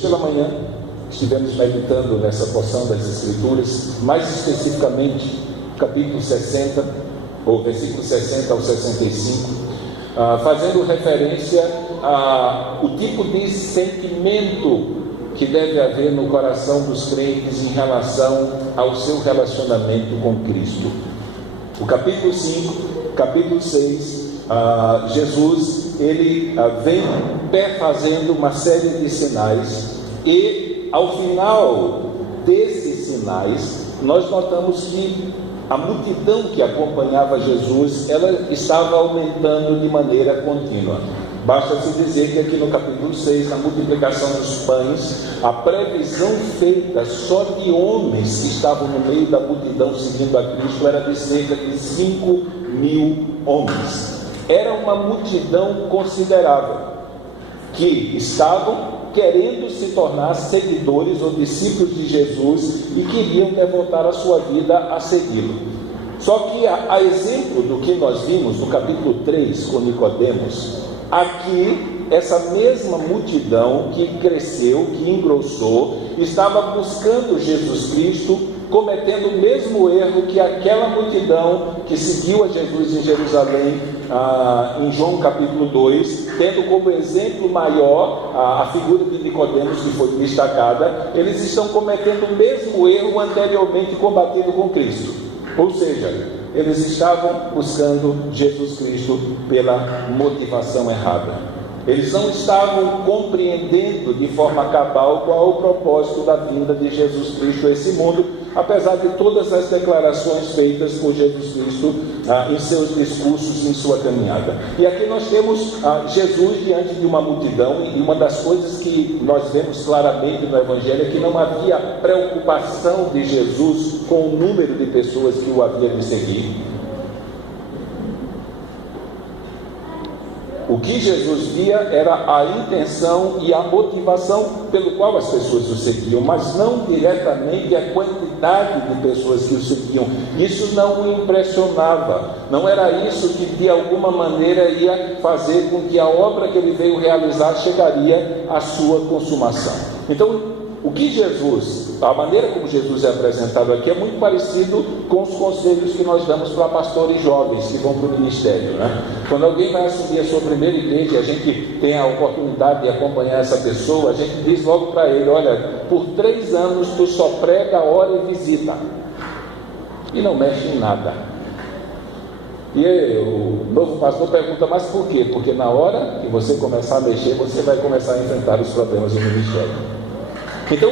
Pela manhã, estivemos meditando nessa porção das Escrituras, mais especificamente, capítulo 60, ou versículo 60 ao 65, fazendo referência ao tipo de sentimento que deve haver no coração dos crentes em relação ao seu relacionamento com Cristo. O capítulo 5, capítulo 6, Jesus, ele vem fazendo uma série de sinais, e ao final desses sinais, nós notamos que a multidão que acompanhava Jesus, ela estava aumentando de maneira contínua. Basta-se dizer que aqui no capítulo 6, na multiplicação dos pães, a previsão feita só de homens que estavam no meio da multidão seguindo a Cristo era de cerca de 5.000 homens. Era uma multidão considerável, que estavam querendo se tornar seguidores ou discípulos de Jesus e queriam devotar a sua vida a segui-lo. Só que a exemplo do que nós vimos no capítulo 3 com Nicodemos, aqui essa mesma multidão que cresceu, que engrossou, estava buscando Jesus Cristo, cometendo o mesmo erro que aquela multidão que seguiu a Jesus em Jerusalém, em João capítulo 2, tendo como exemplo maior a figura de Nicodemos, que foi destacada. Eles estão cometendo o mesmo erro anteriormente combatido com Cristo, ou seja, eles estavam buscando Jesus Cristo pela motivação errada. Eles não estavam compreendendo de forma cabal qual o propósito da vinda de Jesus Cristo a esse mundo, apesar de todas as declarações feitas por Jesus Cristo em seus discursos, em sua caminhada. E aqui nós temos Jesus diante de uma multidão, e uma das coisas que nós vemos claramente no Evangelho é que não havia preocupação de Jesus com o número de pessoas que o havia de seguir. O que Jesus via era a intenção e a motivação pelo qual as pessoas o seguiam, mas não diretamente a quantidade de pessoas que o seguiam. Isso não o impressionava, não era isso que de alguma maneira ia fazer com que a obra que ele veio realizar chegaria à sua consumação. Então, o que Jesus, a maneira como Jesus é apresentado aqui é muito parecido com os conselhos que nós damos para pastores jovens que vão para o ministério, né? Quando alguém vai assumir a sua primeira igreja e a gente tem a oportunidade de acompanhar essa pessoa, a gente diz logo para ele: olha, por 3 anos tu só prega, ora e visita, e não mexe em nada. E o novo pastor pergunta: mas por quê? Porque na hora que você começar a mexer, você vai começar a enfrentar os problemas do ministério. Então,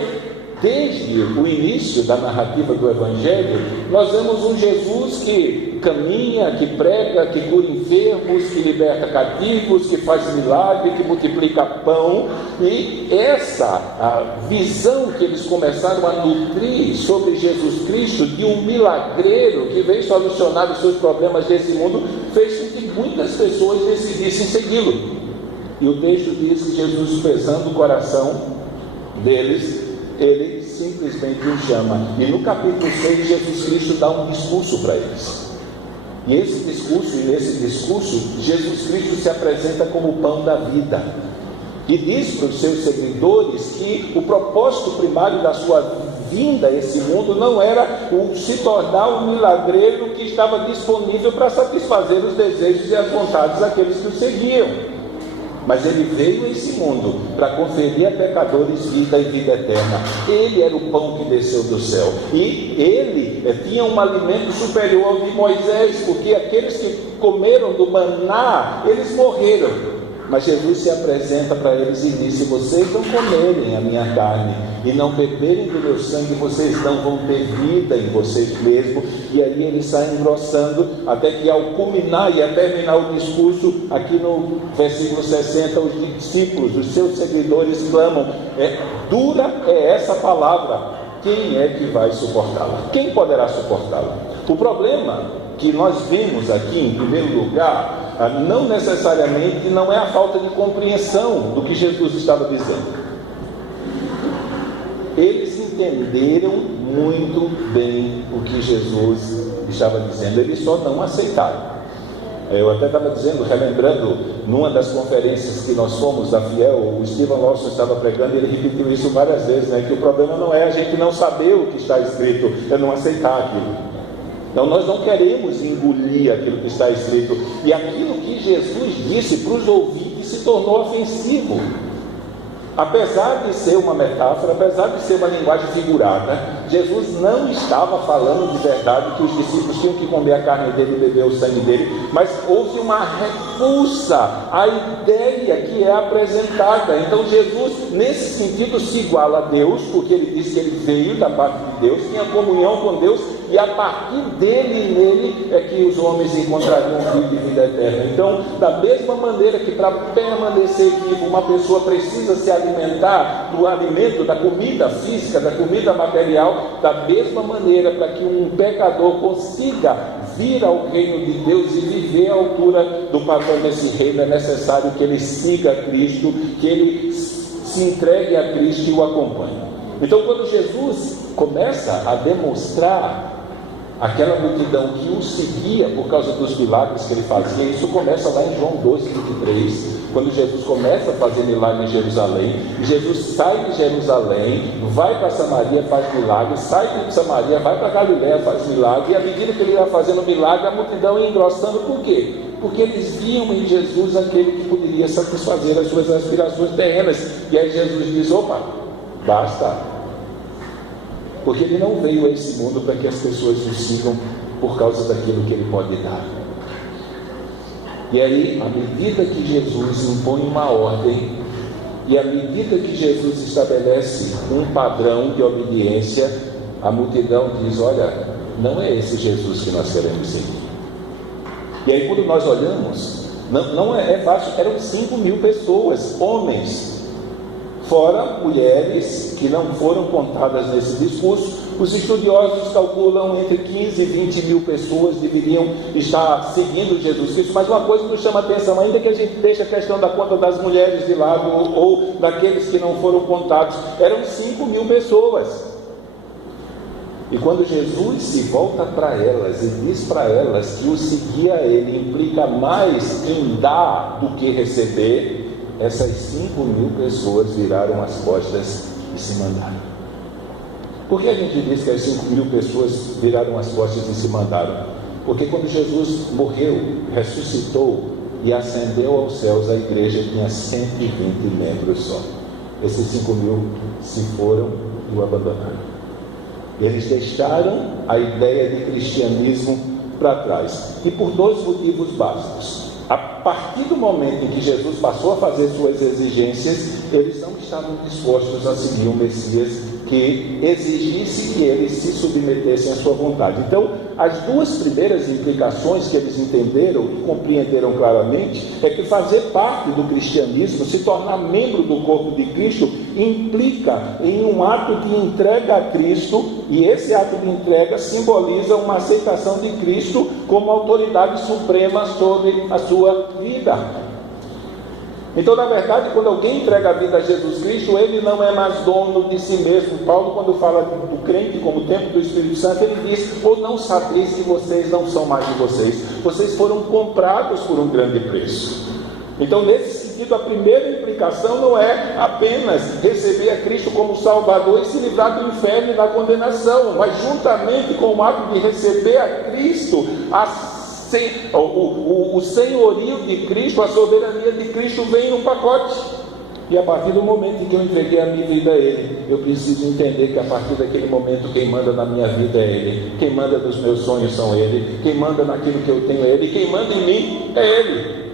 desde o início da narrativa do Evangelho, nós vemos um Jesus que caminha, que prega, que cura enfermos, que liberta cativos, que faz milagre, que multiplica pão. E essa visão que eles começaram a nutrir sobre Jesus Cristo, de um milagreiro que veio solucionar os seus problemas desse mundo, fez com que muitas pessoas decidissem segui-lo. E o texto diz que Jesus, pesando o coração deles, ele simplesmente os chama. E no capítulo 6, Jesus Cristo dá um discurso para eles. E nesse discurso, Jesus Cristo se apresenta como o pão da vida. E diz para os seus seguidores que o propósito primário da sua vinda a esse mundo não era se tornar um milagreiro que estava disponível para satisfazer os desejos e as vontades daqueles que o seguiam. Mas ele veio a esse mundo para conferir a pecadores vida e vida eterna. Ele era o pão que desceu do céu, e ele tinha um alimento superior ao de Moisés, porque aqueles que comeram do maná, eles morreram. Mas Jesus se apresenta para eles e diz: se vocês não comerem a minha carne e não beberem do meu sangue, vocês não vão ter vida em vocês mesmos. E aí ele sai engrossando, até que ao culminar e a terminar o discurso, aqui no versículo 60, os discípulos, os seus seguidores clamam: dura é essa palavra, quem é que vai suportá-la? Quem poderá suportá-la? O problema que nós vemos aqui, em primeiro lugar, não necessariamente não é a falta de compreensão do que Jesus estava dizendo. Eles entenderam muito bem o que Jesus estava dizendo, eles só não aceitaram. Eu até estava dizendo, relembrando, numa das conferências que nós fomos da Fiel, o Steven Lawson estava pregando e ele repetiu isso várias vezes, né? Que o problema não é a gente não saber o que está escrito, é não aceitar aquilo. Então nós não queremos engolir aquilo que está escrito. E aquilo que Jesus disse para os ouvintes se tornou ofensivo. Apesar de ser uma metáfora, apesar de ser uma linguagem figurada, Jesus não estava falando de verdade que os discípulos tinham que comer a carne dele e beber o sangue dele, mas houve uma repulsa à ideia que é apresentada. Então Jesus, nesse sentido, se iguala a Deus, porque ele disse que ele veio da parte de Deus, tinha comunhão com Deus, e a partir dele e nele é que os homens encontrariam um fio de vida eterna. Então, da mesma maneira que para permanecer vivo uma pessoa precisa se alimentar do alimento, da comida física, da comida material, da mesma maneira, para que um pecador consiga vir ao reino de Deus e viver à altura do padrão desse reino, é necessário que ele siga Cristo, que ele se entregue a Cristo e o acompanhe. Então, quando Jesus começa a demonstrar aquela multidão que o seguia por causa dos milagres que ele fazia, isso começa lá em João 12, 23, quando Jesus começa a fazer milagre em Jerusalém. Jesus sai de Jerusalém, vai para Samaria, faz milagre, sai de Samaria, vai para Galiléia, faz milagre, e à medida que ele ia fazendo milagre, a multidão ia engrossando. Por quê? Porque eles viam em Jesus aquele que poderia satisfazer as suas aspirações terrenas. E aí Jesus diz: opa, basta. Porque ele não veio a esse mundo para que as pessoas o sigam por causa daquilo que ele pode dar. E aí, à medida que Jesus impõe uma ordem, e à medida que Jesus estabelece um padrão de obediência, a multidão diz: olha, não é esse Jesus que nós queremos seguir. E aí, quando nós olhamos, não é fácil, eram 5.000 pessoas, homens, fora mulheres que não foram contadas nesse discurso. Os estudiosos calculam entre 15 e 20 mil pessoas deveriam estar seguindo Jesus Cristo. Mas uma coisa nos chama a atenção, ainda que a gente deixe a questão da conta das mulheres de lado, ou daqueles que não foram contados, eram 5.000 pessoas. E quando Jesus se volta para elas e diz para elas que o seguir a ele implica mais em dar do que receber, essas 5.000 pessoas viraram as costas e se mandaram. Por que a gente diz que as 5.000 pessoas viraram as costas e se mandaram? Porque quando Jesus morreu, ressuscitou e ascendeu aos céus, a igreja tinha 120 membros só. Esses 5.000 se foram e o abandonaram. Eles deixaram a ideia de cristianismo para trás. E por dois motivos básicos. A partir do momento em que Jesus passou a fazer suas exigências, eles não estavam dispostos a seguir um Messias que exigisse que eles se submetessem à sua vontade. Então, as duas primeiras implicações que eles entenderam e compreenderam claramente é que fazer parte do cristianismo, se tornar membro do corpo de Cristo, implica em um ato de entrega a Cristo, e esse ato de entrega simboliza uma aceitação de Cristo como autoridade suprema sobre a sua vida. Então, na verdade, quando alguém entrega a vida a Jesus Cristo, ele não é mais dono de si mesmo. Paulo, quando fala do crente como templo do Espírito Santo, ele diz: ou não sabeis que vocês não são mais de vocês, vocês foram comprados por um grande preço. Então, nesse sentido, a primeira implicação não é apenas receber a Cristo como Salvador e se livrar do inferno e da condenação, mas juntamente com o ato de receber a Cristo, o senhorio de Cristo, a soberania de Cristo vem num pacote. E a partir do momento em que eu entreguei a minha vida a Ele, eu preciso entender que a partir daquele momento quem manda na minha vida é Ele, quem manda nos meus sonhos são Ele, quem manda naquilo que eu tenho é Ele, quem manda em mim é Ele,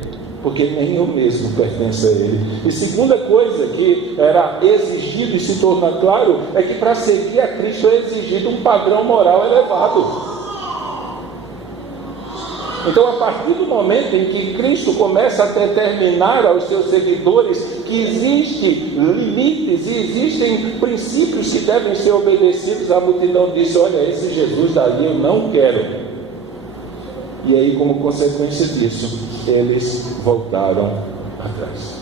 porque nem eu mesmo pertenço a Ele. E segunda coisa que era exigido e se torna claro é que para seguir a Cristo é exigido um padrão moral elevado. Então, a partir do momento em que Cristo começa a determinar aos seus seguidores que existem limites e existem princípios que devem ser obedecidos, a multidão disse: olha, esse Jesus daí eu não quero. E aí, como consequência disso, eles voltaram atrás.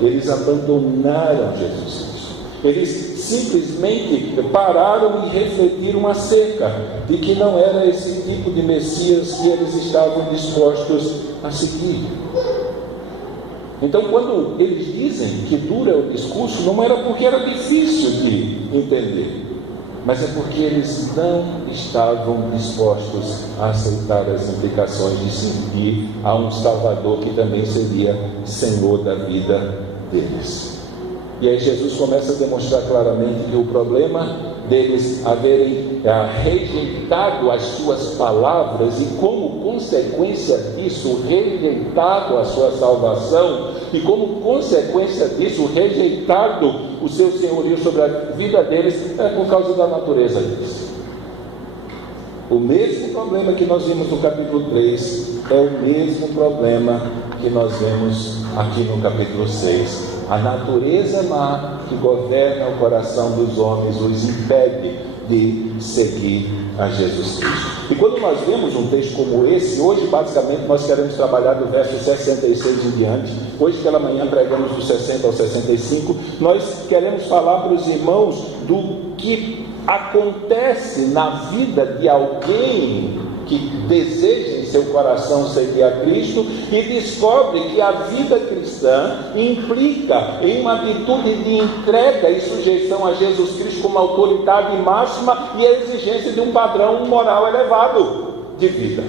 Eles abandonaram Jesus Cristo. Eles simplesmente pararam e refletiram acerca de que não era esse tipo de Messias que eles estavam dispostos a seguir. Então, quando eles dizem que duro é o discurso, não era porque era difícil de entender, mas é porque eles não estavam dispostos a aceitar as implicações de seguir a um Salvador que também seria Senhor da vida deles. E aí Jesus começa a demonstrar claramente que o problema deles haverem rejeitado as suas palavras e, como consequência disso, rejeitado a sua salvação e, como consequência disso, rejeitado o seu senhorio sobre a vida deles, é por causa da natureza deles. O mesmo problema que nós vimos no capítulo 3 é o mesmo problema que nós vemos aqui no capítulo 6. A natureza má que governa o coração dos homens os impede de seguir a Jesus Cristo. E quando nós vemos um texto como esse, hoje basicamente nós queremos trabalhar do verso 66 em diante. Hoje pela manhã pregamos do 60 ao 65. Nós queremos falar para os irmãos do que acontece na vida de alguém que deseja em seu coração seguir a Cristo e descobre que a vida cristã implica em uma atitude de entrega e sujeição a Jesus Cristo como autoridade máxima e a exigência de um padrão moral elevado de vida.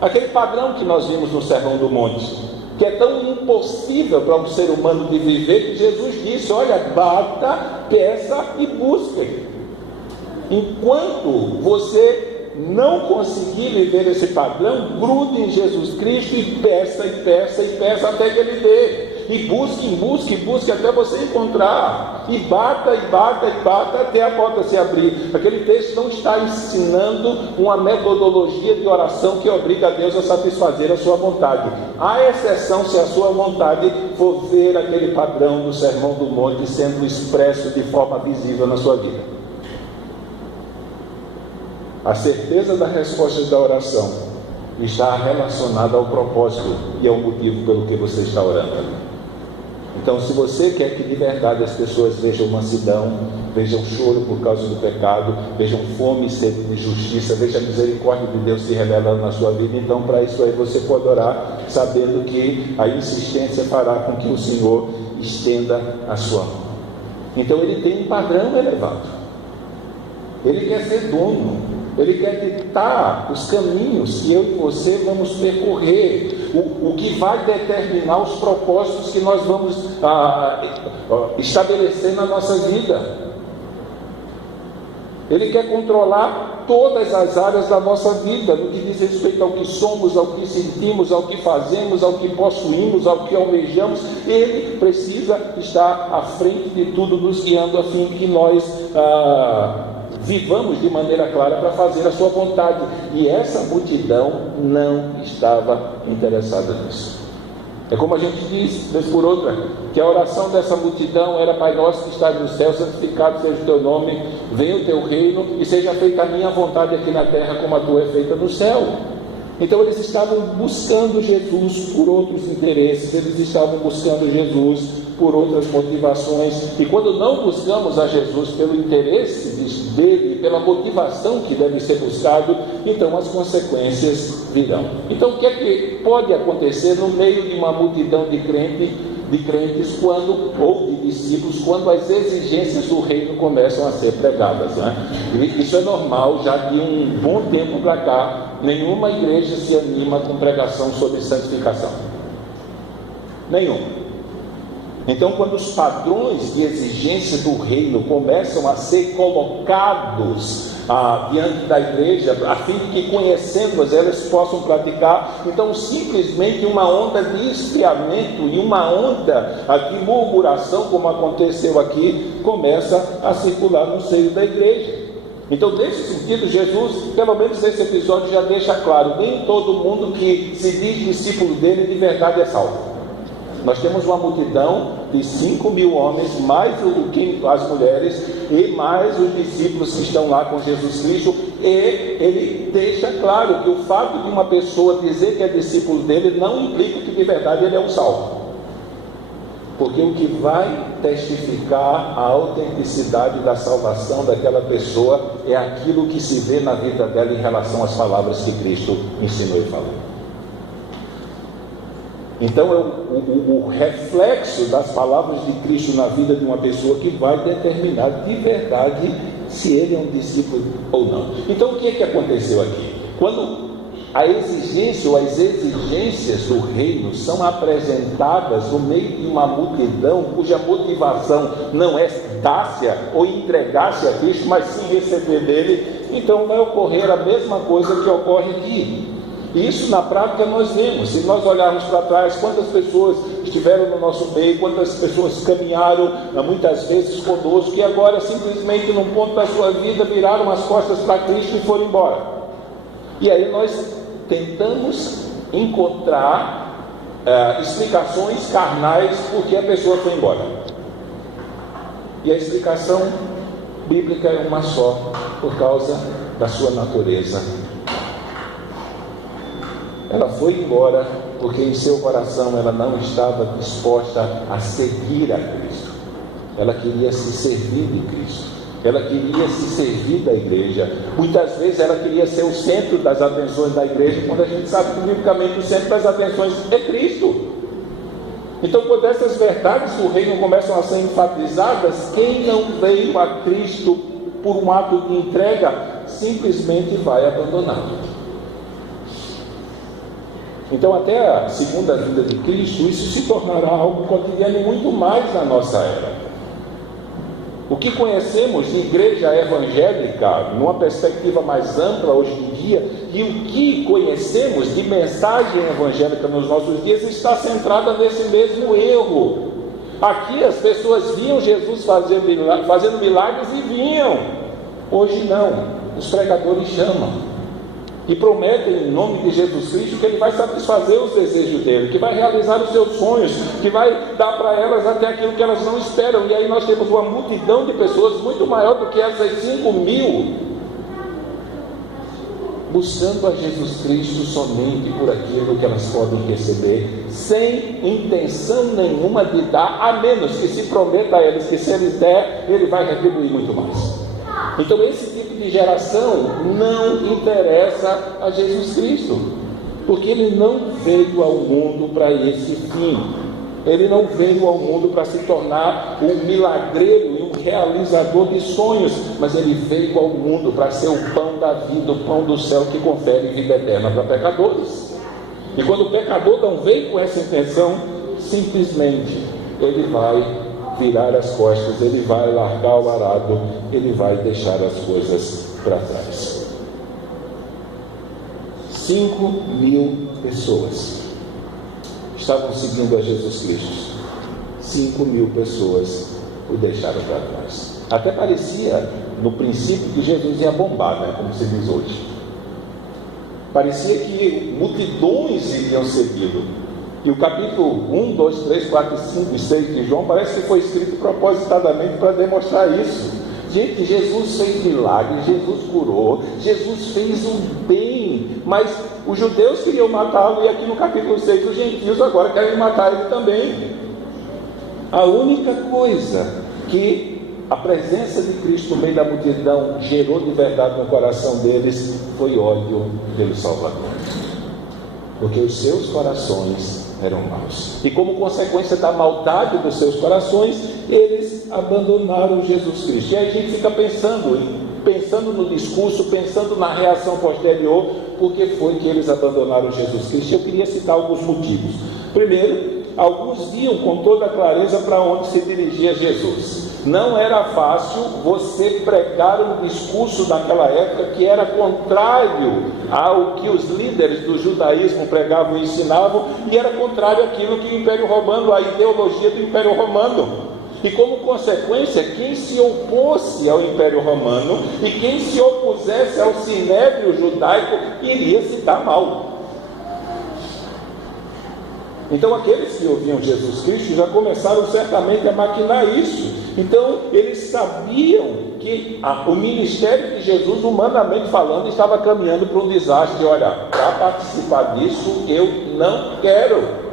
Aquele padrão que nós vimos no Sermão do Monte, que é tão impossível para um ser humano de viver, que Jesus disse: olha, bata, peça e busque. Enquanto você não conseguir viver esse padrão, grude em Jesus Cristo e peça, e peça, e peça até que Ele dê. E busque até você encontrar. E bata, e bata, e bata até a porta se abrir. Aquele texto não está ensinando uma metodologia de oração que obriga a Deus a satisfazer a sua vontade. Há exceção se a sua vontade for ver aquele padrão do Sermão do Monte sendo expresso de forma visível na sua vida. A certeza da resposta da oração está relacionada ao propósito e ao motivo pelo que você está orando. Então, se você quer que de verdade as pessoas vejam mansidão, vejam choro por causa do pecado, vejam fome e sede de justiça, vejam a misericórdia de Deus se revelando na sua vida, então para isso aí você pode orar sabendo que a insistência fará com que o Senhor estenda a sua mão. Então ele tem um padrão elevado. Ele quer ser dono. Ele quer ditar os caminhos que eu e você vamos percorrer, o que vai determinar os propósitos que nós vamos estabelecer na nossa vida. Ele quer controlar todas as áreas da nossa vida, no que diz respeito ao que somos, ao que sentimos, ao que fazemos, ao que possuímos, ao que almejamos. Ele precisa estar à frente de tudo, nos guiando a fim que nós vivamos de maneira clara para fazer a sua vontade. E essa multidão não estava interessada nisso. É como a gente diz, vez por outra, que a oração dessa multidão era: Pai nosso que estás no céu, santificado seja o teu nome, venha o teu reino e seja feita a minha vontade aqui na terra como a tua é feita no céu. Então eles estavam buscando Jesus por outros interesses, eles estavam buscando Jesus por outras motivações. E quando não buscamos a Jesus pelo interesse dele, pela motivação que deve ser buscado, então as consequências virão. Então o que é que pode acontecer no meio de uma multidão de crentes ou de discípulos, quando as exigências do reino começam a ser pregadas, né? E isso é normal, já de um bom tempo para cá. Nenhuma igreja se anima com pregação sobre santificação. Nenhuma. Então, quando os padrões de exigência do reino começam a ser colocados diante da igreja, a fim de que, conhecendo-as, elas possam praticar, então simplesmente uma onda de esfriamento e uma onda de murmuração, como aconteceu aqui, começa a circular no seio da igreja. Então, nesse sentido, Jesus, pelo menos nesse episódio, já deixa claro: nem todo mundo que se diz discípulo dele de verdade é salvo. Nós temos uma multidão de 5.000 homens, mais as mulheres e mais os discípulos que estão lá com Jesus Cristo, e ele deixa claro que o fato de uma pessoa dizer que é discípulo dele não implica que de verdade ele é um salvo. Porque o que vai testificar a autenticidade da salvação daquela pessoa é aquilo que se vê na vida dela em relação às palavras que Cristo ensinou e falou. Então é o reflexo das palavras de Cristo na vida de uma pessoa que vai determinar de verdade se ele é um discípulo ou não. Então o que é que aconteceu aqui? Quando a exigência ou as exigências do reino são apresentadas no meio de uma multidão cuja motivação não é dar-se ou entregar-se a Cristo, mas sim receber dele, então vai ocorrer a mesma coisa que ocorre aqui. E isso na prática nós vemos. Se nós olharmos para trás, quantas pessoas estiveram no nosso meio, quantas pessoas caminharam muitas vezes conosco e agora simplesmente num ponto da sua vida viraram as costas para Cristo e foram embora. E aí nós tentamos encontrar explicações carnais por que a pessoa foi embora. E a explicação bíblica é uma só, por causa da sua natureza. Ela foi embora porque em seu coração ela não estava disposta a seguir a Cristo. Ela queria se servir de Cristo. Ela queria se servir da igreja. Muitas vezes ela queria ser o centro das atenções da igreja, quando a gente sabe que biblicamente o centro das atenções é Cristo. Então, quando essas verdades do reino começam a ser enfatizadas, quem não veio a Cristo por um ato de entrega, simplesmente vai abandoná-lo. Então, até a segunda vinda de Cristo, isso se tornará algo cotidiano e muito mais na nossa era. O que conhecemos de igreja evangélica, numa perspectiva mais ampla hoje em dia, e o que conhecemos de mensagem evangélica nos nossos dias, está centrada nesse mesmo erro. Aqui as pessoas viam Jesus fazendo milagres e vinham. Hoje não. Os pregadores chamam e prometem em nome de Jesus Cristo que Ele vai satisfazer os desejos dele, que vai realizar os seus sonhos, que vai dar para elas até aquilo que elas não esperam. E aí nós temos uma multidão de pessoas muito maior do que essas 5.000 buscando a Jesus Cristo somente por aquilo que elas podem receber, sem intenção nenhuma de dar, a menos que se prometa a eles que se eles der, Ele vai retribuir muito mais. Então esse tipo de geração não interessa a Jesus Cristo, porque Ele não veio ao mundo para esse fim. Ele não veio ao mundo para se tornar um milagreiro e um realizador de sonhos, mas Ele veio ao mundo para ser o pão da vida, o pão do céu que confere vida eterna para pecadores. E quando o pecador não vem com essa intenção, simplesmente ele vai virar as costas, ele vai largar o arado, ele vai deixar as coisas para trás. 5.000 pessoas estavam seguindo a Jesus Cristo. 5.000 pessoas o deixaram para trás. Até parecia, no princípio, que Jesus ia bombar, né? Como se diz hoje. Parecia que multidões iriam segui-lo. E o capítulo 1, 2, 3, 4, 5 e 6 de João parece que foi escrito propositadamente para demonstrar isso. Gente, Jesus fez milagres, Jesus curou, Jesus fez um bem, mas os judeus queriam matá-lo, e aqui no capítulo 6 os gentios agora querem matar ele também. A única coisa que a presença de Cristo no meio da multidão gerou de verdade no coração deles foi ódio pelo Salvador, porque os seus corações eram maus, e como consequência da maldade dos seus corações, eles abandonaram Jesus Cristo. E aí a gente fica pensando no discurso, pensando na reação posterior, porque foi que eles abandonaram Jesus Cristo. Eu queria citar alguns motivos. Primeiro, alguns viam com toda clareza para onde se dirigia Jesus. Não era fácil você pregar um discurso naquela época que era contrário ao que os líderes do judaísmo pregavam e ensinavam, e era contrário àquilo que o Império Romano, a ideologia do Império Romano. E como consequência, quem se opôsse ao Império Romano e quem se opusesse ao sinédrio judaico iria se dar mal. Então aqueles que ouviam Jesus Cristo já começaram certamente a maquinar isso. Então eles sabiam que o ministério de Jesus, humanamente falando, estava caminhando para um desastre. Olha, para participar disso eu não quero.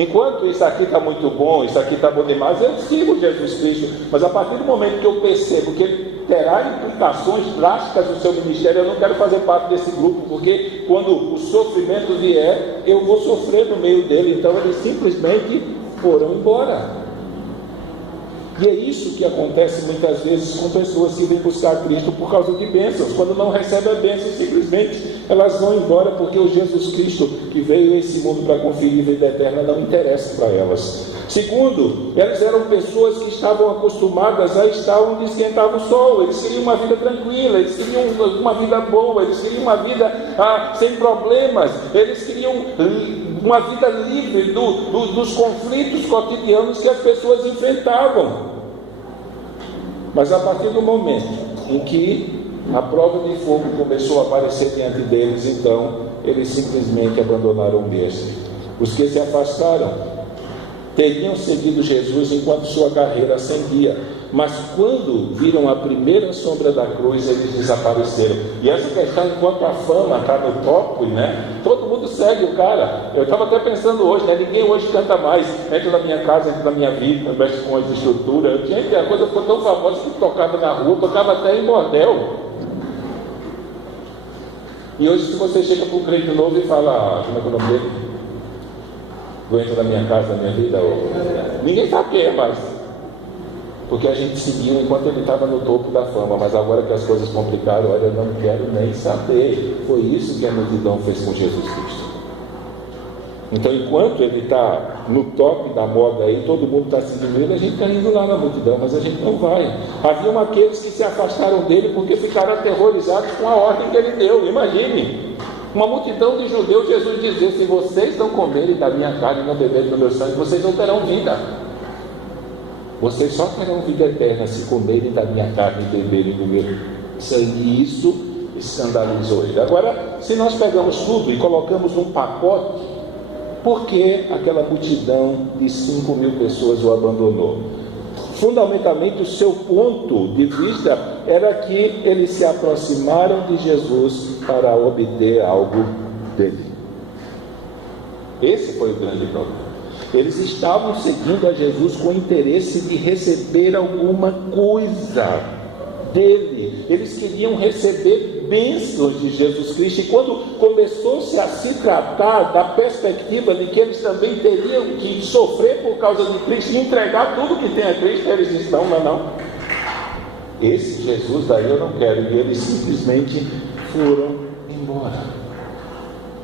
Enquanto isso aqui está muito bom, isso aqui está bom demais, eu sigo Jesus Cristo. Mas a partir do momento que eu percebo que ele terá implicações drásticas no seu ministério, eu não quero fazer parte desse grupo, porque quando o sofrimento vier, eu vou sofrer no meio dele. Então eles simplesmente foram embora. E é isso que acontece muitas vezes com pessoas que vêm buscar Cristo por causa de bênçãos. Quando não recebem a bênção, simplesmente elas vão embora, porque o Jesus Cristo que veio a esse mundo para conferir vida eterna não interessa para elas. Segundo, elas eram pessoas que estavam acostumadas a estar onde esquentava o sol. Eles queriam uma vida tranquila, eles queriam uma vida boa, eles queriam uma vida sem problemas, eles queriam uma vida livre dos conflitos cotidianos que as pessoas enfrentavam. Mas a partir do momento em que a prova de fogo começou a aparecer diante deles, então eles simplesmente abandonaram o mesmo. Os que se afastaram teriam seguido Jesus enquanto sua carreira ascendia, mas quando viram a primeira sombra da cruz, eles desapareceram. E essa questão, enquanto a fama está no topo, né? Todo mundo segue o cara. Eu estava até pensando hoje, né? Ninguém hoje canta mais dentro da minha casa, dentro da minha vida, mexe com as estruturas. Gente, a coisa ficou tão famosa que tocava na rua, tocava até em bordel. E hoje, se você chega para um crente novo e fala, como é que é o nome dele? Doença da minha casa, da minha vida, ninguém sabe quem é mais. Porque a gente seguiu enquanto ele estava no topo da fama, mas agora que as coisas complicaram, olha, eu não quero nem saber. Foi isso que a multidão fez com Jesus Cristo. Então, enquanto ele está no top da moda aí, todo mundo está seguindo ele, a gente está indo lá na multidão, mas a gente não vai. Haviam aqueles que se afastaram dele porque ficaram aterrorizados com a ordem que ele deu. Imagine, uma multidão de judeus, Jesus dizia: se vocês não comerem da minha carne e não beberem do meu sangue, vocês não terão vida. Vocês só terão vida eterna se comerem da minha carne e beberem do meu sangue. E isso escandalizou ele. Agora, se nós pegamos tudo e colocamos num pacote, por que aquela multidão de 5.000 pessoas o abandonou? Fundamentalmente, o seu ponto de vista era que eles se aproximaram de Jesus para obter algo dele. Esse foi o grande problema. Eles estavam seguindo a Jesus com o interesse de receber alguma coisa dele. Eles queriam receber bênçãos de Jesus Cristo. E quando começou-se a se tratar da perspectiva de que eles também teriam que sofrer por causa de Cristo e entregar tudo que tem a Cristo, eles disseram: não. Esse Jesus daí eu não quero. E eles simplesmente foram embora.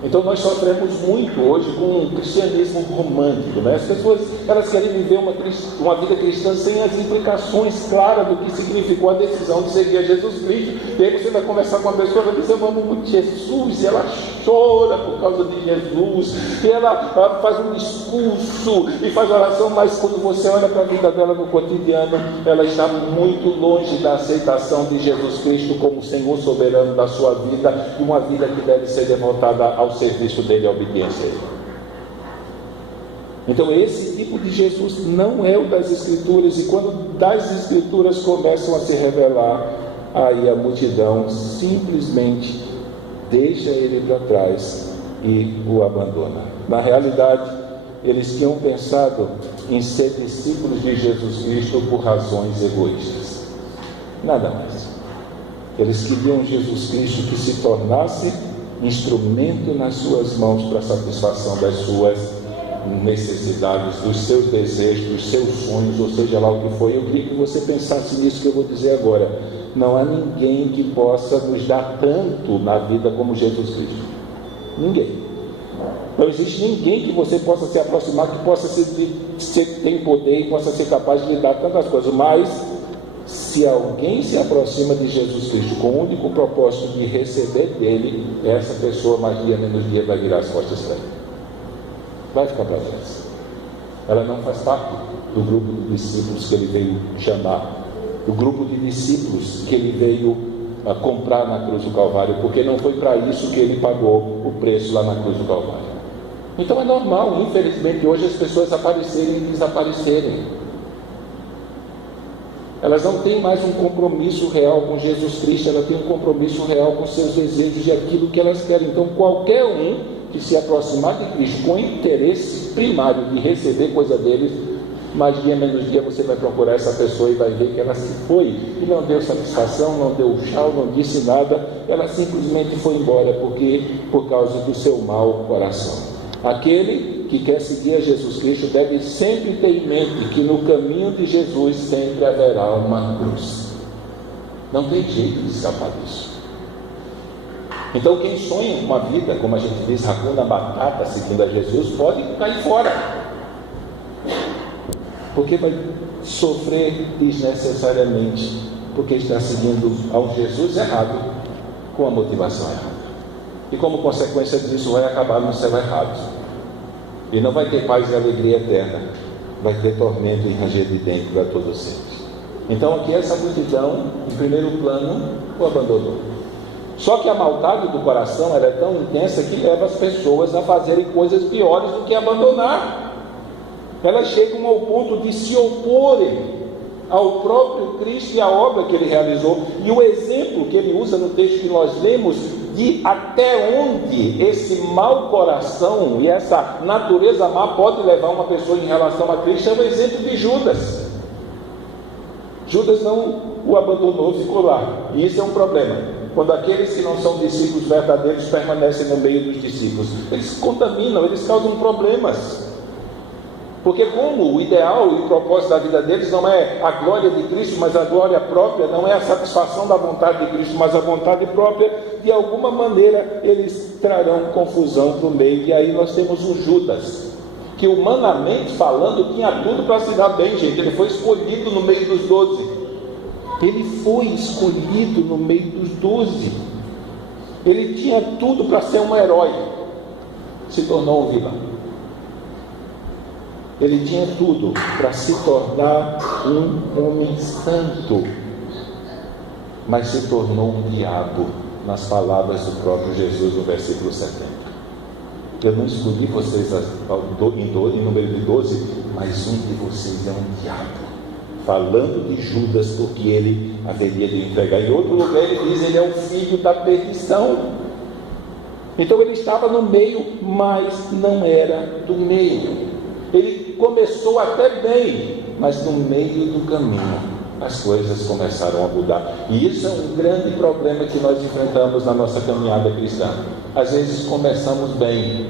Então nós sofremos muito hoje com um cristianismo romântico, né? As pessoas, elas querem viver uma vida cristã sem as implicações claras do que significou a decisão de seguir a Jesus Cristo. E aí você vai conversar com uma pessoa e vai dizer: eu amo muito Jesus, e ela chora por causa de Jesus, e ela faz um discurso e faz oração, mas quando você olha para a vida dela no cotidiano, ela está muito longe da aceitação de Jesus Cristo como Senhor soberano da sua vida, e uma vida que deve ser devotada ao serviço dele, à obediência a ele. Então esse tipo de Jesus não é o das Escrituras, e quando das Escrituras começam a se revelar, aí a multidão simplesmente deixa ele para trás e o abandona. Na realidade, eles tinham pensado em ser discípulos de Jesus Cristo por razões egoístas, nada mais. Eles queriam Jesus Cristo que se tornasse instrumento nas suas mãos para a satisfação das suas necessidades, dos seus desejos, dos seus sonhos, ou seja lá o que foi. Eu queria que você pensasse nisso que eu vou dizer agora. Não há ninguém que possa nos dar tanto na vida como Jesus Cristo. Ninguém. Não existe ninguém que você possa se aproximar, que possa ter poder e possa ser capaz de lhe dar tantas coisas. Mas se alguém se aproxima de Jesus Cristo com o único propósito de receber dele, essa pessoa, mais dia menos dia, vai virar as costas para ele. Vai ficar para trás. Ela não faz parte do grupo de discípulos que ele veio chamar, do grupo de discípulos que ele veio comprar na cruz do Calvário, porque não foi para isso que ele pagou o preço lá na cruz do Calvário. Então é normal, infelizmente, hoje as pessoas aparecerem e desaparecerem. Elas não têm mais um compromisso real com Jesus Cristo, elas têm um compromisso real com seus desejos e aquilo que elas querem. Então qualquer um que se aproximar de Cristo com interesse primário de receber coisa deles, mais dia menos dia você vai procurar essa pessoa e vai ver que ela se foi e não deu satisfação, não deu tchau, não disse nada, ela simplesmente foi embora por causa do seu mau coração. Aquele que quer seguir a Jesus Cristo deve sempre ter em mente que no caminho de Jesus sempre haverá uma cruz. Não tem jeito de escapar disso. Então quem sonha uma vida, como a gente diz, Hakuna Matata, seguindo a Jesus, pode cair fora, porque vai sofrer desnecessariamente, porque está seguindo ao Jesus errado, com a motivação errada, e como consequência disso vai acabar no céu errado, e não vai ter paz e alegria eterna, vai ter tormento e ranger de dentro para todos sempre. Então aqui essa multidão, em primeiro plano, o abandonou. Só que a maldade do coração ela é tão intensa que leva as pessoas a fazerem coisas piores do que abandonar. Elas chegam ao ponto de se oporem ao próprio Cristo e à obra que ele realizou. E o exemplo que ele usa no texto que nós lemos, de até onde esse mau coração e essa natureza má pode levar uma pessoa em relação a Cristo, é o exemplo de Judas. Judas não o abandonou, ficou lá. E isso é um problema. Quando aqueles que não são discípulos verdadeiros permanecem no meio dos discípulos, eles contaminam, eles causam problemas. Porque como o ideal e o propósito da vida deles não é a glória de Cristo, mas a glória própria, não é a satisfação da vontade de Cristo, mas a vontade própria, de alguma maneira eles trarão confusão para o meio. E aí nós temos um Judas, que humanamente falando tinha tudo para se dar bem, gente. Ele foi escolhido no meio dos 12. Ele foi escolhido no meio dos 12. Ele tinha tudo para ser um herói. Se tornou um vilão. Ele tinha tudo para se tornar um homem santo, mas se tornou um diabo, nas palavras do próprio Jesus no versículo 70. Eu não escolhi vocês em número de 12, mas um de vocês é um diabo. Falando de Judas, porque ele haveria de entregar. Em outro lugar ele diz, ele é o filho da perdição. Então ele estava no meio, mas não era do meio. Ele começou até bem, mas no meio do caminho as coisas começaram a mudar. E isso é um grande problema que nós enfrentamos na nossa caminhada cristã. Às vezes começamos bem,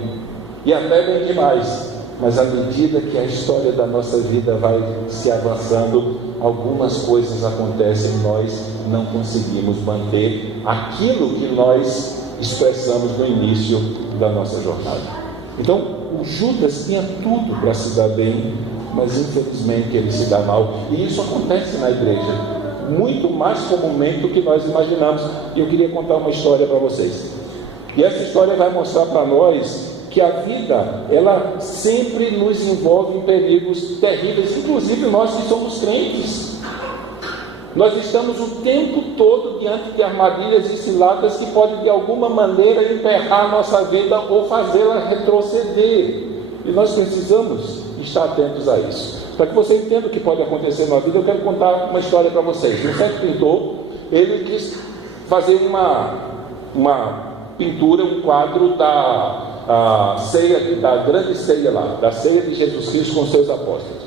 e até bem demais, mas à medida que a história da nossa vida vai se avançando, algumas coisas acontecem e nós não conseguimos manter aquilo que nós expressamos no início da nossa jornada. Então, o Judas tinha tudo para se dar bem, mas infelizmente ele se dá mal. E isso acontece na igreja, muito mais comumente do que nós imaginamos. E eu queria contar uma história para vocês. E essa história vai mostrar para nós que a vida, ela sempre nos envolve em perigos terríveis, inclusive nós que somos crentes. Nós estamos o tempo todo diante de armadilhas e ciladas que podem de alguma maneira emperrar a nossa vida ou fazê-la retroceder. E nós precisamos estar atentos a isso. Para que você entenda o que pode acontecer na vida, eu quero contar uma história para vocês. Um certo pintor, ele quis fazer uma pintura, um quadro da ceia, da grande ceia lá, da ceia de Jesus Cristo com seus apóstolos.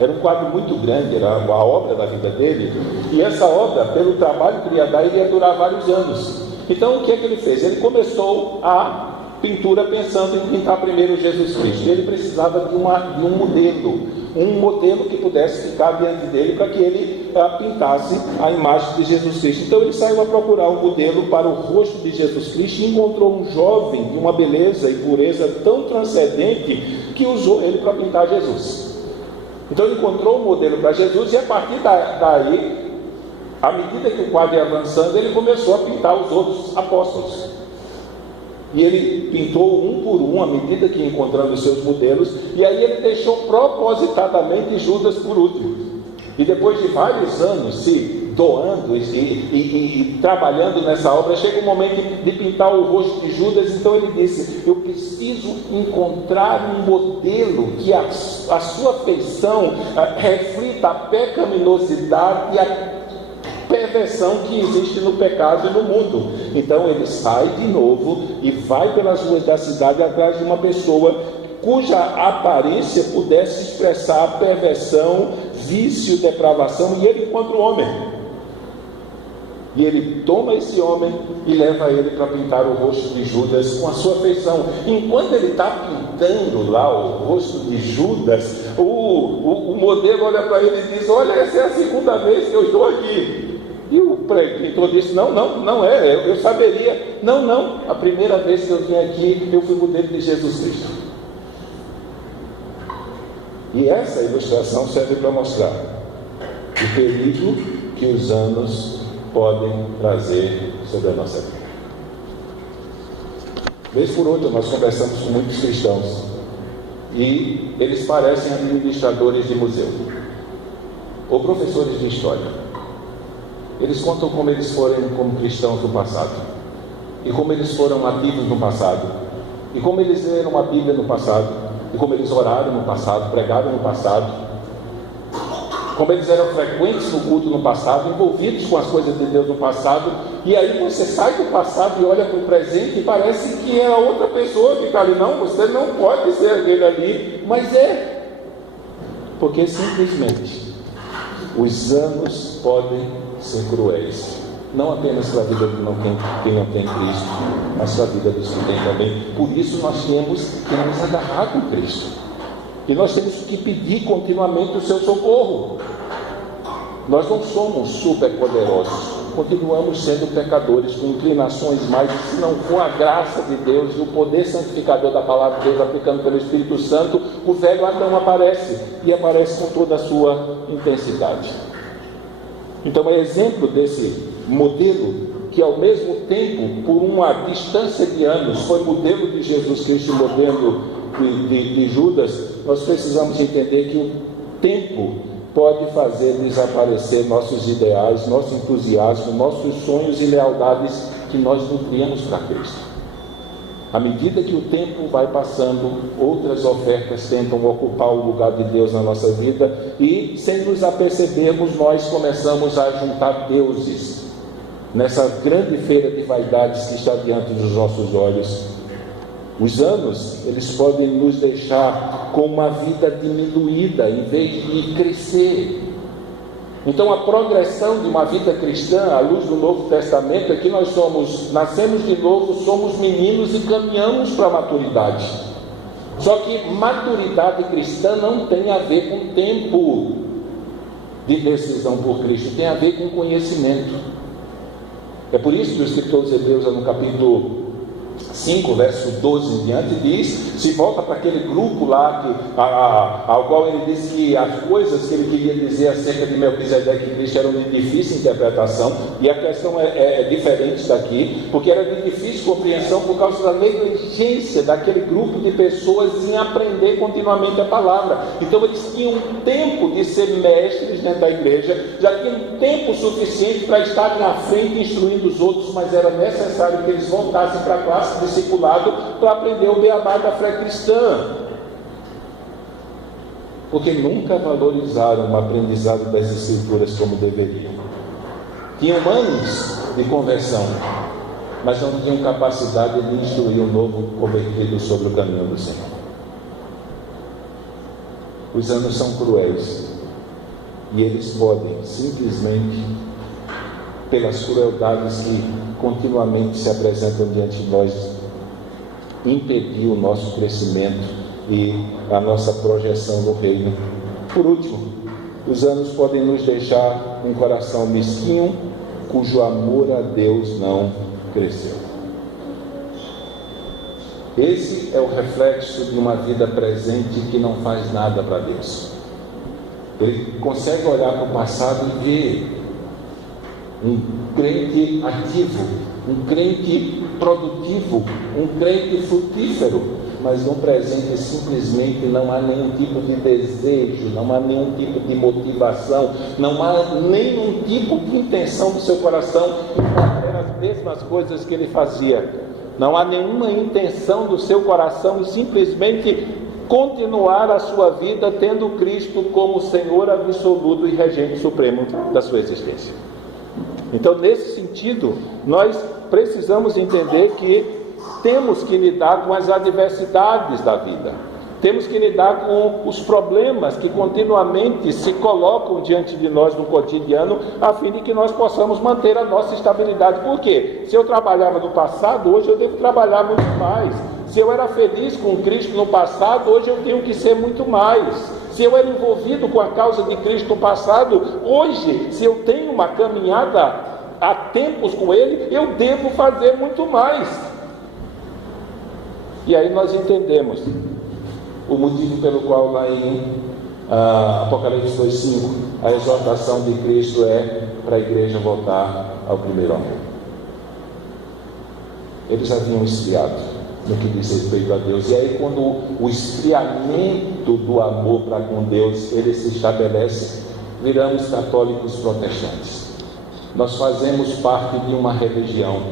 Era um quadro muito grande, era a obra da vida dele, e essa obra, pelo trabalho que ia dar, ele ia durar vários anos. Então o que é que ele fez? Ele começou a pintura pensando em pintar primeiro Jesus Cristo. Ele precisava de um modelo que pudesse ficar diante dele para que ele pintasse a imagem de Jesus Cristo. Então ele saiu a procurar um modelo para o rosto de Jesus Cristo e encontrou um jovem de uma beleza e pureza tão transcendente que usou ele para pintar Jesus. Então ele encontrou um modelo para Jesus e a partir daí, à medida que o quadro ia avançando, ele começou a pintar os outros apóstolos. E ele pintou um por um, à medida que ia encontrando os seus modelos, e aí ele deixou propositadamente Judas por último. E depois de vários anos se doando e trabalhando nessa obra, chega o momento de pintar o rosto de Judas. Então ele disse, eu preciso encontrar um modelo que a sua feição reflita a pecaminosidade e a perversão que existe no pecado e no mundo. Então ele sai de novo e vai pelas ruas da cidade atrás de uma pessoa cuja aparência pudesse expressar perversão, vício, depravação, e ele encontra o homem. E ele toma esse homem e leva ele para pintar o rosto de Judas com a sua feição. Enquanto ele está pintando lá o rosto de Judas, o modelo olha para ele e diz: olha, essa é a segunda vez que eu estou aqui. E o pintor disse: não é, eu saberia. Não, a primeira vez que eu vim aqui, eu fui modelo de Jesus Cristo. E essa ilustração serve para mostrar o perigo que os anos podem trazer sobre a nossa vida. Vez por outra, nós conversamos com muitos cristãos e eles parecem administradores de museu ou professores de história. Eles contam como eles foram como cristãos no passado, e como eles foram ativos no passado, e como eles leram a Bíblia no passado, e como eles oraram no passado, pregaram no passado, como eles eram frequentes no culto no passado, envolvidos com as coisas de Deus no passado. E aí você sai do passado e olha para o presente e parece que é a outra pessoa que está ali. Não, você não pode ser aquele ali, mas é, porque simplesmente os anos podem ser cruéis, não apenas para a vida de quem não tem Cristo, mas para a vida dos que têm também. Por isso nós temos que nos agarrar com Cristo, e nós temos que pedir continuamente o seu socorro. Nós não somos super poderosos, continuamos sendo pecadores, com inclinações, mas se não for a graça de Deus e o poder santificador da palavra de Deus aplicando pelo Espírito Santo, o velho Adão aparece, e aparece com toda a sua intensidade. Então é exemplo desse modelo que ao mesmo tempo, por uma distância de anos, foi modelo de Jesus Cristo, modelo de Judas. Nós precisamos entender que o tempo pode fazer desaparecer nossos ideais, nosso entusiasmo, nossos sonhos e lealdades que nós nutríamos para Cristo. À medida que o tempo vai passando, outras ofertas tentam ocupar o lugar de Deus na nossa vida, e sem nos apercebermos, nós começamos a juntar deuses nessa grande feira de vaidades que está diante dos nossos olhos. Os anos, eles podem nos deixar com uma vida diminuída em vez de crescer. Então a progressão de uma vida cristã à luz do Novo Testamento é que nós nascemos de novo, somos meninos e caminhamos para a maturidade. Só que maturidade cristã não tem a ver com tempo de decisão por Cristo, tem a ver com conhecimento. É por isso que o escritor dos Hebreus, no capítulo 5, verso 12 em diante, diz, se volta para aquele grupo lá ao qual ele disse que as coisas que ele queria dizer acerca de Melquisedeque e Cristo eram de difícil interpretação, e a questão é diferente daqui, porque era de difícil compreensão por causa da negligência daquele grupo de pessoas em aprender continuamente a palavra. Então eles tinham tempo de ser mestres dentro da igreja, já tinham tempo suficiente para estar na frente instruindo os outros, mas era necessário que eles voltassem para a classe de discipulado para aprender o beabá da fé cristã, porque nunca valorizaram o aprendizado das Escrituras como deveriam. Tinham anos de conversão, mas não tinham capacidade de instruir o novo convertido sobre o caminho do Senhor. Os anos são cruéis, e eles podem simplesmente, pelas crueldades que continuamente se apresentam diante de nós, impedir o nosso crescimento e a nossa projeção no reino. Por último, os anos podem nos deixar um coração mesquinho, cujo amor a Deus não cresceu. Esse é o reflexo de uma vida presente que não faz nada para Deus. Ele consegue olhar para o passado e ver um crente ativo, um crente produtivo, um crente frutífero, mas no presente simplesmente não há nenhum tipo de desejo, não há nenhum tipo de motivação, não há nenhum tipo de intenção do seu coração em fazer as mesmas coisas que ele fazia. Não há nenhuma intenção do seu coração em simplesmente continuar a sua vida tendo Cristo como Senhor absoluto e regente supremo da sua existência. Então, nesse sentido, nós precisamos entender que temos que lidar com as adversidades da vida. Temos que lidar com os problemas que continuamente se colocam diante de nós no cotidiano, a fim de que nós possamos manter a nossa estabilidade. Por quê? Se eu trabalhava no passado, hoje eu devo trabalhar muito mais. Se eu era feliz com Cristo no passado, hoje eu tenho que ser muito mais. Se eu era envolvido com a causa de Cristo no passado, hoje, se eu tenho uma caminhada há tempos com Ele, eu devo fazer muito mais. E aí nós entendemos o motivo pelo qual lá em Apocalipse 2,5, a exortação de Cristo é para a igreja voltar ao primeiro amor. Eles haviam esfriado no que diz respeito a Deus, e aí quando o esfriamento do amor para com Deus ele se estabelece, viramos católicos protestantes. Nós fazemos parte de uma religião,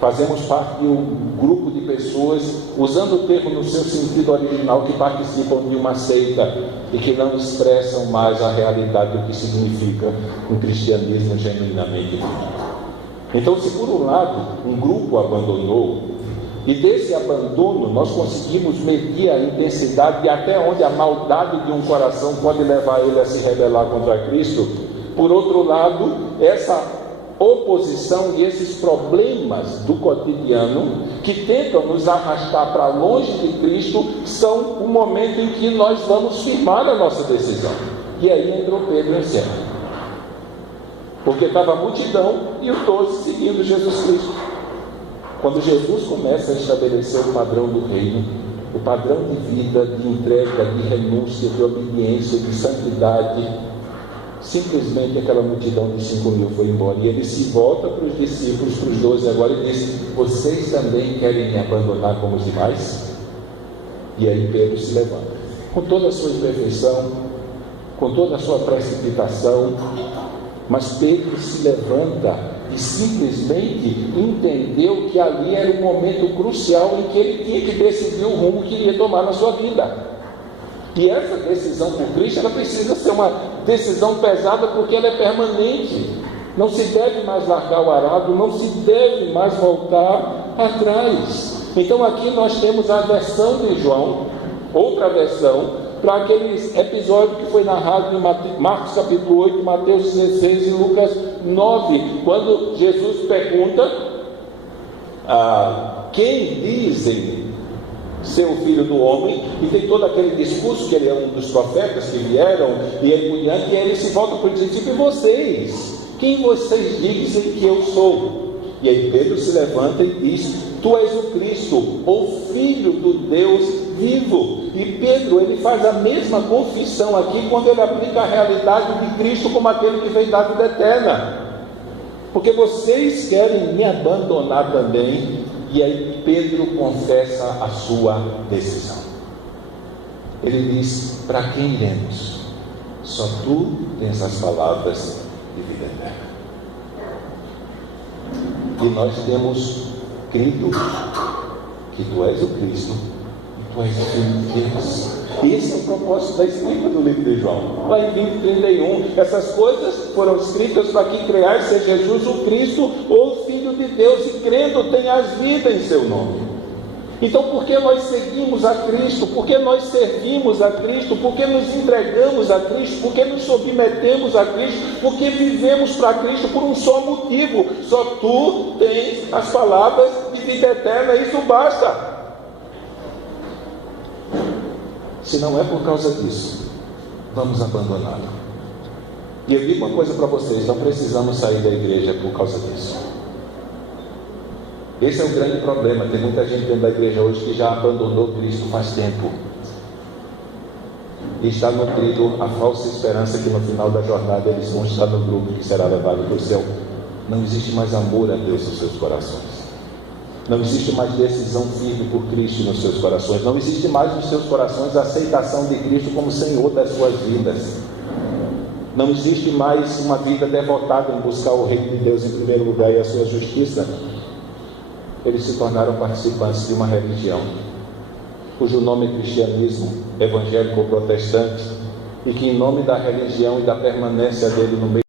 fazemos parte de um grupo de pessoas, usando o termo no seu sentido original, que participam de uma seita e que não expressam mais a realidade do que significa um cristianismo genuinamente vivo. Então, se por um lado um grupo abandonou, e desse abandono nós conseguimos medir a intensidade e até onde a maldade de um coração pode levar ele a se rebelar contra Cristo, por outro lado, essa oposição e esses problemas do cotidiano que tentam nos arrastar para longe de Cristo são o momento em que nós vamos firmar a nossa decisão. E aí entrou Pedro em cena, porque estava a multidão e os 12 seguindo Jesus Cristo. Quando Jesus começa a estabelecer o padrão do reino, o padrão de vida, de entrega, de renúncia, de obediência, de santidade, simplesmente aquela multidão de 5.000 foi embora. E ele se volta para os discípulos, para os 12 agora, e diz: vocês também querem me abandonar como os demais? E aí Pedro se levanta, com toda a sua imperfeição, com toda a sua precipitação, mas Pedro se levanta e simplesmente entendeu que ali era um momento crucial em que ele tinha que decidir o rumo que iria tomar na sua vida. E essa decisão por Cristo, ela precisa ser uma decisão pesada, porque ela é permanente. Não se deve mais largar o arado, não se deve mais voltar atrás. Então aqui nós temos a versão de João, outra versão, para aquele episódio que foi narrado em Marcos capítulo 8, Mateus 16 e Lucas 9, quando Jesus pergunta: quem dizem ser o filho do homem? E tem todo aquele discurso que ele é um dos profetas que vieram, e ele por diante, e aí ele se volta para o discípulo: e vocês? Quem vocês dizem que eu sou? E aí Pedro se levanta e diz: tu és o Cristo, o Filho do Deus vivo. E Pedro, ele faz a mesma confissão aqui quando ele aplica a realidade de Cristo como aquele que vem da vida eterna. Porque vocês querem me abandonar também. E aí Pedro confessa a sua decisão. Ele diz: para quem iremos? Só tu tens as palavras de vida eterna. E nós temos crido que tu és o Cristo e tu és o Filho de Deus. Esse é o propósito da escrita do livro de João. Lá em 20:31, essas coisas foram escritas para que creais ser Jesus o Cristo, o Filho de Deus, e crendo tenhas vida em seu nome. Então, por que nós seguimos a Cristo? Por que nós servimos a Cristo? Por que nos entregamos a Cristo? Por que nos submetemos a Cristo? Por que vivemos para Cristo? Por um só motivo: só tu tens as palavras de vida eterna, isso basta. Se não é por causa disso, vamos abandoná-lo. E eu digo uma coisa para vocês: não precisamos sair da igreja por causa disso. Esse é o grande problema. Tem muita gente dentro da igreja hoje que já abandonou Cristo faz tempo e está nutrindo a falsa esperança que no final da jornada eles vão estar no grupo que será levado para o céu. Não existe mais amor a Deus nos seus corações. Não existe mais decisão firme por Cristo nos seus corações. Não existe mais nos seus corações a aceitação de Cristo como Senhor das suas vidas. Não existe mais uma vida devotada em buscar o reino de Deus em primeiro lugar e a sua justiça. Eles se tornaram participantes de uma religião cujo nome é cristianismo, evangélico ou protestante, e que em nome da religião e da permanência dele no meio